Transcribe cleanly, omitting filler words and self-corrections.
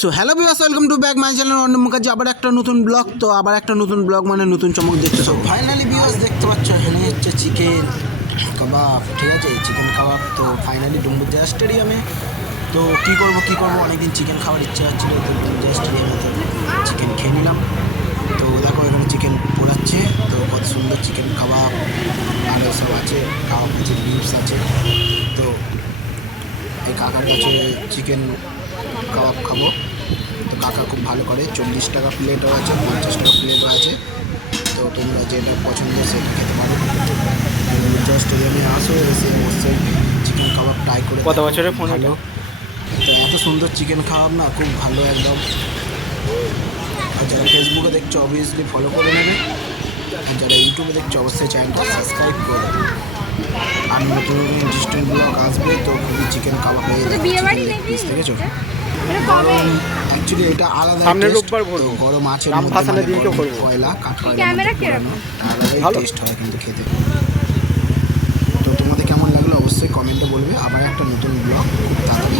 So hello viewers, welcome to back my channel Arnab Mukherjee. আবার একটা নতুন ব্লগ। তো আবার একটা নতুন ব্লগ মানে নতুন চমক দেখতে। সো ফাইনালি ভিউয়ার্স দেখতে পাচ্ছ, এখানে হচ্ছে চিকেন কাবাব। ঠিক আছে, চিকেন কাবাব। তো ফাইনালি ডুমুরজলা স্টেডিয়ামে। তো কী করবো অনেকদিন চিকেন খাওয়ার ইচ্ছা হচ্ছিলো, তো ডুমুরজলা স্টেডিয়ামে তো চিকেন খেয়ে নিলাম। তো দেখো এখানে চিকেন পোড়াচ্ছে, তো কত সুন্দর চিকেন কাবাব আর সব আছে, কাবাব আছে, বিফস আছে। তো এই কাকার কাছে চিকেন কাবাব খাবো। তো কাকা খুব ভালো করে, 40 টাকা প্লেটও আছে, 50 টাকা প্লেটও আছে। তো তোমরা যেটা পছন্দ সেটা খেতে পারো। ডুমুরজলা স্টেডিয়ামে আসো, এসে অবশ্যই চিকেন কাবাব ট্রাই করে। কত বছরের ফোন ভালো, তো এত সুন্দর চিকেন খাওয়াব না, খুব ভালো একদম। আর যারা ফেসবুকে দেখছো অবভিয়াসলি ফলো করে নেবে, আর যারা ইউটিউবে দেখছো অবশ্যই চ্যানেলটা সাবস্ক্রাইব করে দেবে। আর নতুন ইন্টারেস্টিং ব্লগ আসবে। তো খুবই চিকেন কাবাব হয়ে পিস দেখেছো, গরম। অ্যাকচুয়ালি এটা আলাদা সামনের taste। রোববার তো গরম আছে, রামফাসানের দিনকে করবো। কয়লা কাঠ ক্যামেরা কিরকম? আলাদাই ভালো। টেস্ট হয় কিন্তু খেতে। তো তোমাদের কেমন লাগলো অবশ্যই কমেন্টে বলবে। আবার একটা নতুন ব্লগ তাড়াতাড়ি